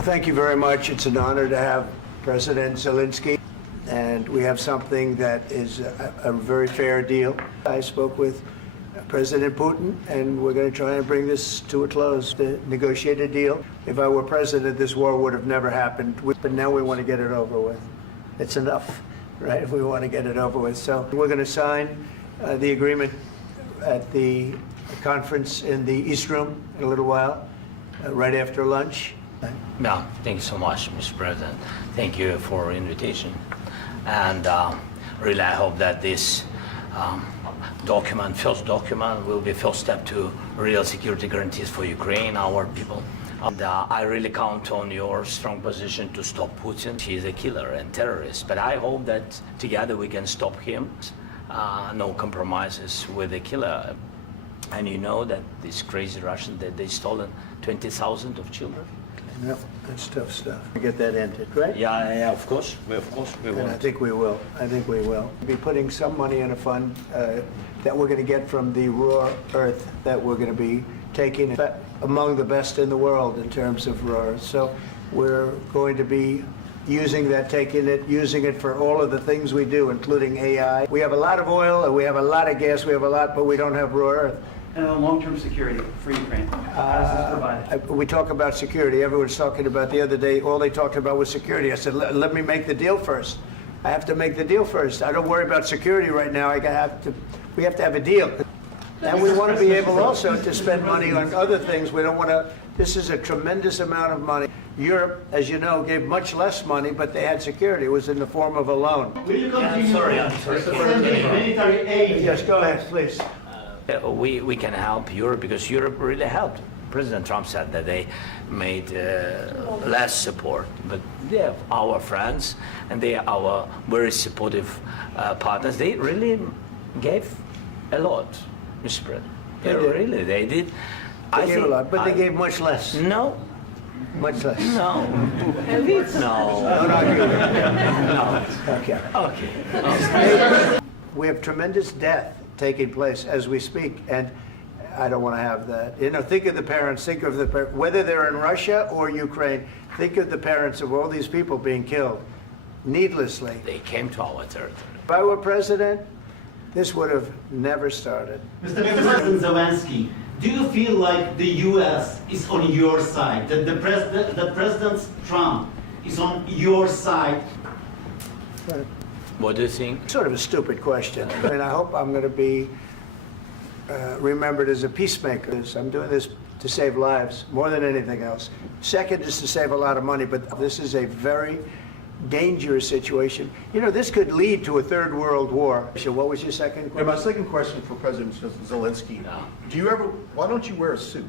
Well, thank you very much. It's an honor to have President Zelenskyy, and we have something that is a very fair deal. I spoke with President Putin, and we're going to try and bring this to a close, the negotiated deal. If I were president, this war would have never happened, but now we want to get it over with. It's enough, right? If we want to get it over with. So we're going to sign the agreement at the conference in the East Room in a little while, right after lunch. Yeah, thank you so much, Mr. President. Thank you for the invitation. And really, I hope that this first document, will be first step to real security guarantees for Ukraine, our people. And I really count on your strong position to stop Putin. He is a killer and terrorist, but I hope that together we can stop him. No compromises with the killer. And you know that these crazy Russians, that they stolen 20,000 of children. No, that's tough stuff. Get that ended, right? Yeah, of course we And will. I think we will. I think we will. Be putting some money in a fund that we're going to get from the raw earth that we're going to be taking among the best in the world in terms of raw earth. So we're going to be using that, using it for all of the things we do, including AI. We have a lot of oil, and we have a lot of gas, we have a lot, but we don't have raw earth. And long-term security for Ukraine. How does this provide? We talk about security. Everyone's talking about the other day, all they talked about was security. I said, let me make the deal first. I have to make the deal first. I don't worry about security right now. We have to have a deal. And we want to be able also to spend money on other things. We don't want to, this is a tremendous amount of money. Europe, as you know, gave much less money, but they had security. It was in the form of a loan. Will you continue I'm sorry. sending humanitarian aid? Yes, go ahead, please. We can help Europe because Europe really helped. President Trump said that they made less support, but they are our friends and they are our very supportive partners. They really gave a lot, Mr. President. They did. They gave a lot, but they gave much less. No. Much less. No. No. Don't argue with me. No. Okay. Okay. We have tremendous death taking place as we speak, and I don't want to have that. You know, think of the parents, whether they're in Russia or Ukraine, think of the parents of all these people being killed needlessly. They came to our territory. If I were president, this would have never started. Mr. President Zelenskyy, do you feel like the U.S. is on your side, that the President Trump is on your side? What do you think? Sort of a stupid question, and I hope I'm going to be remembered as a peacemaker. I'm doing this to save lives more than anything else. Second is to save a lot of money, but this is a very dangerous situation. You know, this could lead to a third world war. So what was your second question? And my second question for President Zelenskyy, why don't you wear a suit?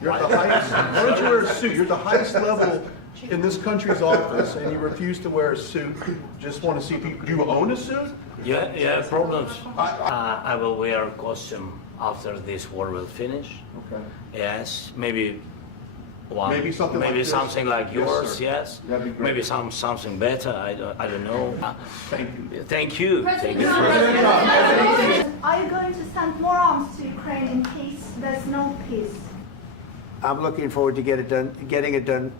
You're at the highest, why don't you wear a suit? You're at the highest level in this country's office, and you refuse to wear a suit. Just want to see if do you own a suit? Yeah, problems. I will wear a costume after this war will finish. Okay. Yes, maybe one. Maybe something like this. Something like Yes, yours. sir. Yes. That'd be great. Maybe something better. I don't know. Thank you. Thank you. Thank you. Are you going to send more arms to Ukraine in case there's no peace? I'm looking forward to getting it done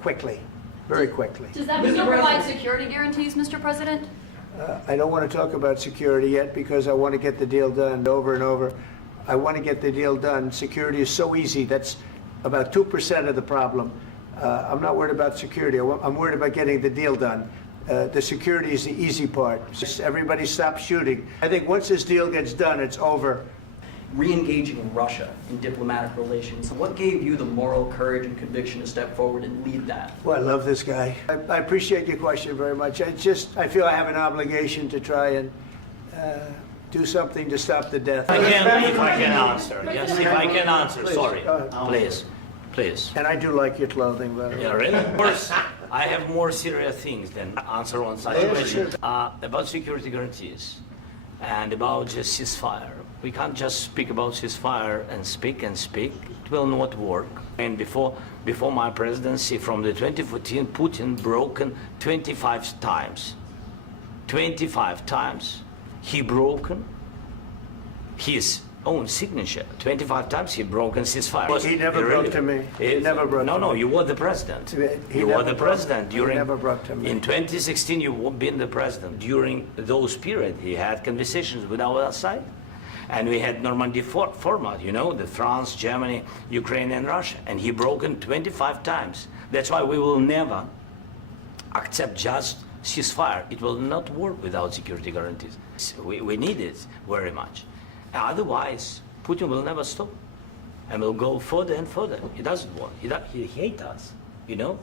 quickly, very quickly. Does that mean you'll provide security guarantees, Mr. President? I don't want to talk about security yet because I want to get the deal done over and over. I want to get the deal done. Security is so easy. That's about 2% of the problem. I'm not worried about security. I'm worried about getting the deal done. The security is the easy part. Just everybody stop shooting. I think once this deal gets done, it's over. Re-engaging Russia in diplomatic relations. What gave you the moral courage and conviction to step forward and lead that? Well, I love this guy. I appreciate your question very much. I feel I have an obligation to try and do something to stop the death. If I can answer. Yes, if I can answer. Please, Sorry. go ahead. Please. And I do like your clothing, by the way. Yeah, really? Of course, I have more serious things than answer on such a question. About security guarantees and about just ceasefire. We can't just speak about ceasefire and speak and speak. It will not work. And before my presidency, from the 2014, Putin broken 25 times. 25 times he broken his own signature. 25 times he broken ceasefire. He never broke to me. He never broke No, to no, me. you were the president. He You never were the broke- president he during. never broke to me. In 2016, you been the president. During those period, he had conversations with our side. And we had Normandy format, you know, the France, Germany, Ukraine, and Russia. And he broken 25 times. That's why we will never accept just ceasefire. It will not work without security guarantees. We need it very much. Otherwise, Putin will never stop and will go further and further. He doesn't want. He hates us, you know.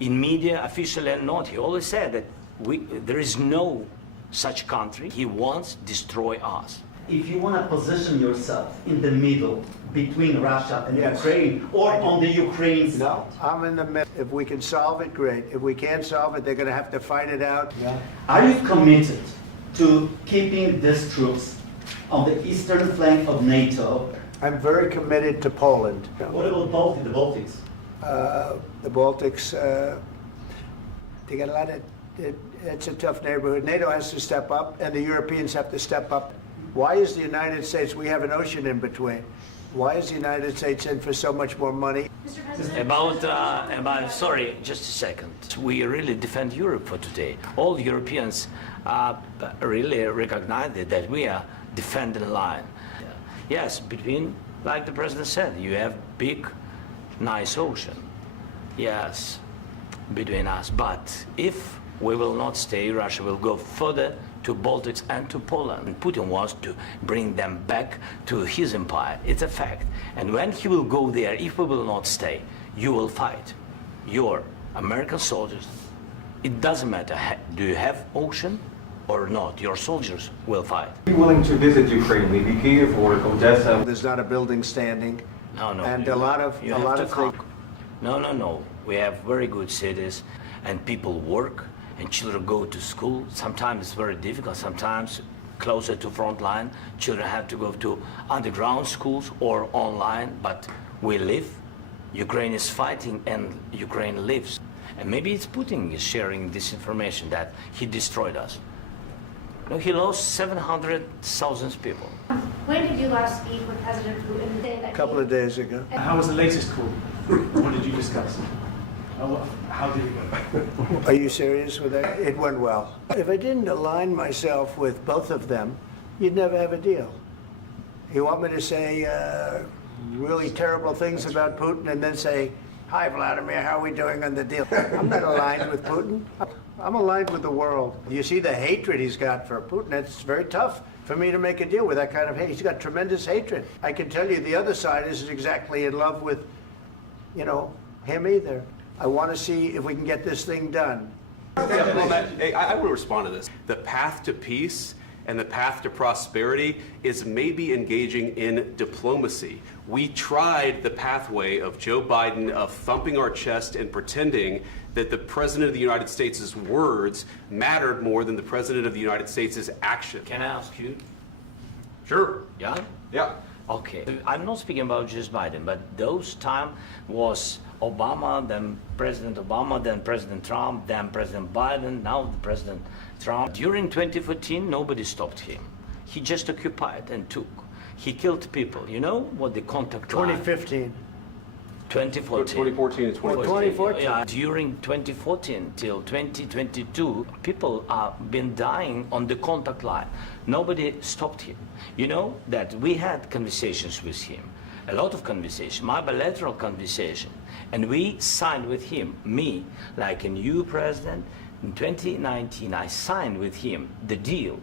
In media, officially and not, he always said that there is no such country. He wants to destroy us. If you want to position yourself in the middle between Russia and Yes. Ukraine, or on the Ukraine side. No, I'm in the middle. If we can solve it, great. If we can't solve it, they're going to have to fight it out. Are you committed to keeping these troops on the eastern flank of NATO? I'm very committed to Poland. What about the Baltics? The Baltics, they got a lot of, it's a tough neighborhood. NATO has to step up, and the Europeans have to step up. Why is the United States, we have an ocean in between. Why is the United States in for so much more money? Mr. President, About, sorry, just a second. We really defend Europe for today. All Europeans really recognize that we are defending line. Yes, between, like the president said, you have big, nice ocean. Yes, between us. But if we will not stay, Russia will go further to Baltics and to Poland. And Putin wants to bring them back to his empire. It's a fact. And when he will go there, if we will not stay, you will fight. Your American soldiers, it doesn't matter, do you have ocean or not, your soldiers will fight. Are you willing to visit Ukraine, maybe Kyiv or Condensed? There's not a building standing. No, And you- a lot of you have to things. No. We have very good cities, and people work, and children go to school. Sometimes it's very difficult. Sometimes closer to front line, children have to go to underground schools or online. But we live. Ukraine is fighting, and Ukraine lives. And maybe it's Putin is sharing this information that he destroyed us. No, he lost 700,000 people. When did you last speak with President Putin? The day that A couple of days ago. How was the latest call? What did you discuss? How did it go? Are you serious with that? It went well. If I didn't align myself with both of them, you'd never have a deal. You want me to say really terrible things about Putin and then say, "Hi, Vladimir, how are we doing on the deal?" I'm not aligned with Putin. I'm aligned with the world. You see the hatred he's got for Putin. It's very tough for me to make a deal with that kind of hate. He's got tremendous hatred. I can tell you the other side isn't exactly in love with, him either. I want to see if we can get this thing done. I will respond to this. The path to peace and the path to prosperity is maybe engaging in diplomacy. We tried the pathway of Joe Biden of thumping our chest and pretending that the President of the United States' words mattered more than the President of the United States' action. Can I ask you? Sure. Yeah? Yeah. Okay. I'm not speaking about just Biden, but those time was Obama, then President Obama, then President Trump, then President Biden, now the President Trump. During 2014, nobody stopped him. He just occupied and took. He killed people. You know what the contact line? 2015. 2014. 2014 and 2014. Yeah. During 2014 till 2022, people have been dying on the contact line. Nobody stopped him. You know that we had conversations with him, a lot of conversation, my bilateral conversation, and we signed with him, me, like a new president. In 2019, I signed with him the deal.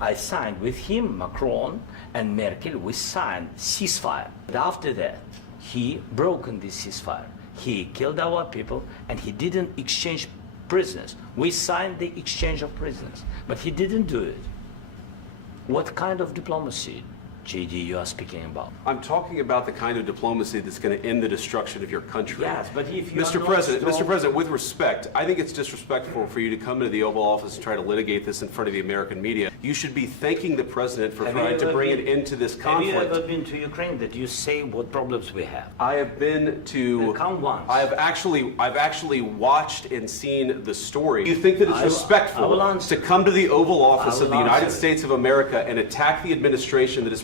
I signed with him, Macron and Merkel, we signed ceasefire. But after that, he broken this ceasefire. He killed our people and he didn't exchange prisoners. We signed the exchange of prisoners, but he didn't do it. What kind of diplomacy, JD, you are speaking about? I'm talking about the kind of diplomacy that's going to end the destruction of your country. Yes, but if you Mr. are President, not Mr. strong- President, with respect, I think it's disrespectful for you to come into the Oval Office and try to litigate this in front of the American media. You should be thanking the President for Have you trying to ever bring been- an end to this Have you conflict. ever been to Ukraine that you say what problems we have? I have been to. Come once. I've actually watched and seen the story. You think that it's I will respectful answer. to come to the Oval Office I of the will United answer. States of America and attack the administration that is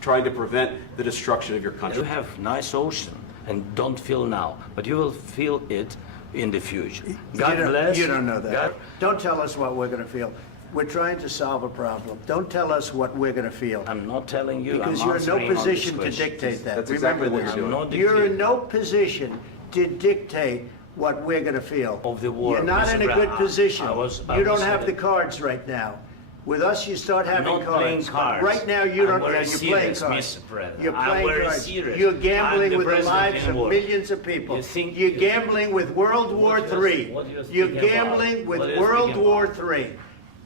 trying to prevent the destruction of your You country. have nice ocean and don't feel now, but you will feel it in the future. God bless. You don't know that. God- Don't tell us what we're going to feel. We're trying to solve a problem. Don't tell us what we're going to feel. I'm not telling you. Because I'm you're in no answering on this position to question. dictate that. That's Remember exactly what this. you're doing. I'm not You're in dictating. no position to dictate what we're going to feel. Of the war, You're not Mr. in a good Brown. position. I You was don't have saying- the cards right now. With us, you start having Not cards. playing But cards. right now, you I'm don't. very You're playing serious, cards. Mr. President. You're I'm playing very cards. serious. You're I'm gambling the with the president lives in of war. millions of people. You think- You're gambling with World War What do you- III. what do you You're speaking about? gambling with What are you World speaking War about? III.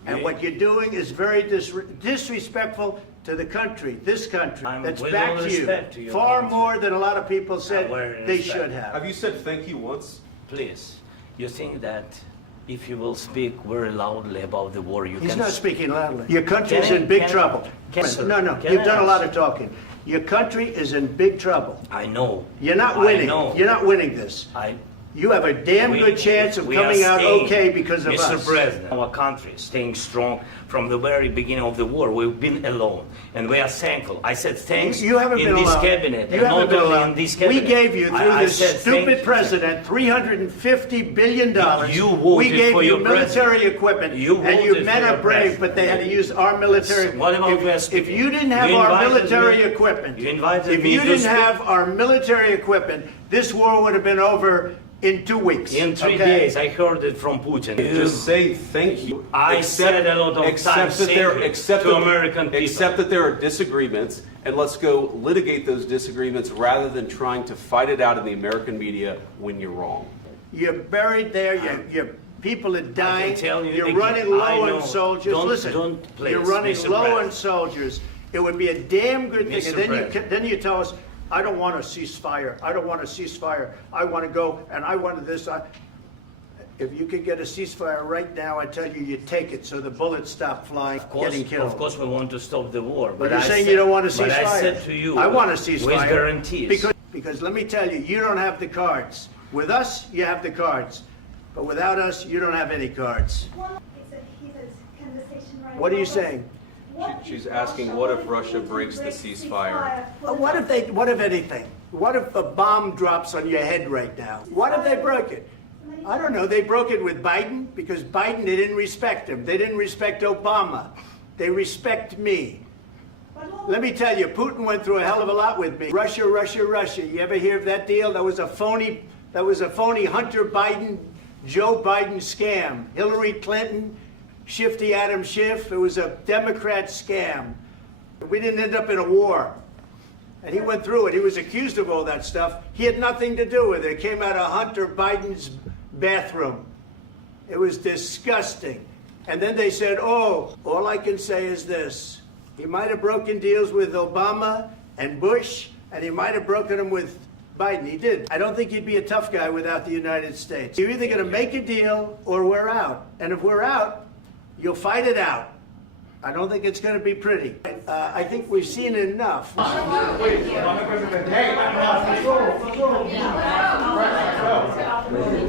And You- what you're doing is very disrespectful to the country, this country, I'm that's with back all to you. respect to your Far country. more than a lot of people said very they respect. should have. Have you said thank you once? Please, you think that if you will speak very loudly about the war, you He's can... not speaking loudly. Your country's Can I- in big can I- trouble. can- No, can you've I done a lot ask? of talking. Your country is in big trouble. I know. You're not I winning. know. You're not winning this. You have a damn good chance of we coming are out staying, okay because of Mr. us. President, our country is staying strong from the very beginning of the war. We've been alone, and we are thankful. I said thanks You haven't in been this alone. cabinet, You and haven't not been only alone. in this cabinet. We gave you, through I this said thank stupid you. president, $350 billion. You voted we gave for you your military president. equipment, You and you voted men for are your brave, president. but they had to use our military. What about if you didn't have You our invited military me- equipment, you invited if me you to didn't speak. have our military equipment, this war would have been over in 2 weeks. In 3 okay? days, I heard it from Putin. Just say thank you. I said a lot of times, Except that there, thank you except to that, American people. Except that there are disagreements, and let's go litigate those disagreements rather than trying to fight it out in the American media when you're wrong. You're buried there. Your people are dying. tell you You're again, running I low know. on soldiers. Don't- Listen, don't, please, you're running Mr. low on President. soldiers. It would be a damn good thing. Mr. And then President. then you tell us, I don't want a ceasefire. I don't want a ceasefire. I want to go, and I wanted this. If you could get a ceasefire right now, I tell you, you take it so the bullets stop flying, getting killed. Of course, we want to stop the war. But you're I saying said- you don't want a ceasefire. But I said to you, I want a ceasefire. with guarantees. Because let me tell you, you don't have the cards. With us, you have the cards. But without us, you don't have any cards. Well, it's a heated conversation right What are now, you but saying? what She's if asking, what if Russia breaks the ceasefire? What if anything? What if a bomb drops on your head right now? What if they broke it? I don't know. They broke it with Biden because Biden, they didn't respect him. They didn't respect Obama. They respect me. Let me tell you, Putin went through a hell of a lot with me. Russia, Russia, Russia. You ever hear of that deal? That was a phony Hunter Biden, Joe Biden scam. Hillary Clinton, Shifty Adam Schiff. It was a Democrat scam. We didn't end up in a war. And he went through it. He was accused of all that stuff. He had nothing to do with it. It came out of Hunter Biden's bathroom. It was disgusting. And then they said, oh, all I can say is this. He might have broken deals with Obama and Bush, and he might have broken them with Biden. He did. I don't think he'd be a tough guy without the United States. You're either going to make a deal or we're out. And if we're out, you'll fight it out. I don't think it's going to be pretty. I think we've seen enough.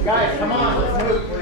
Guys, come on, let's move.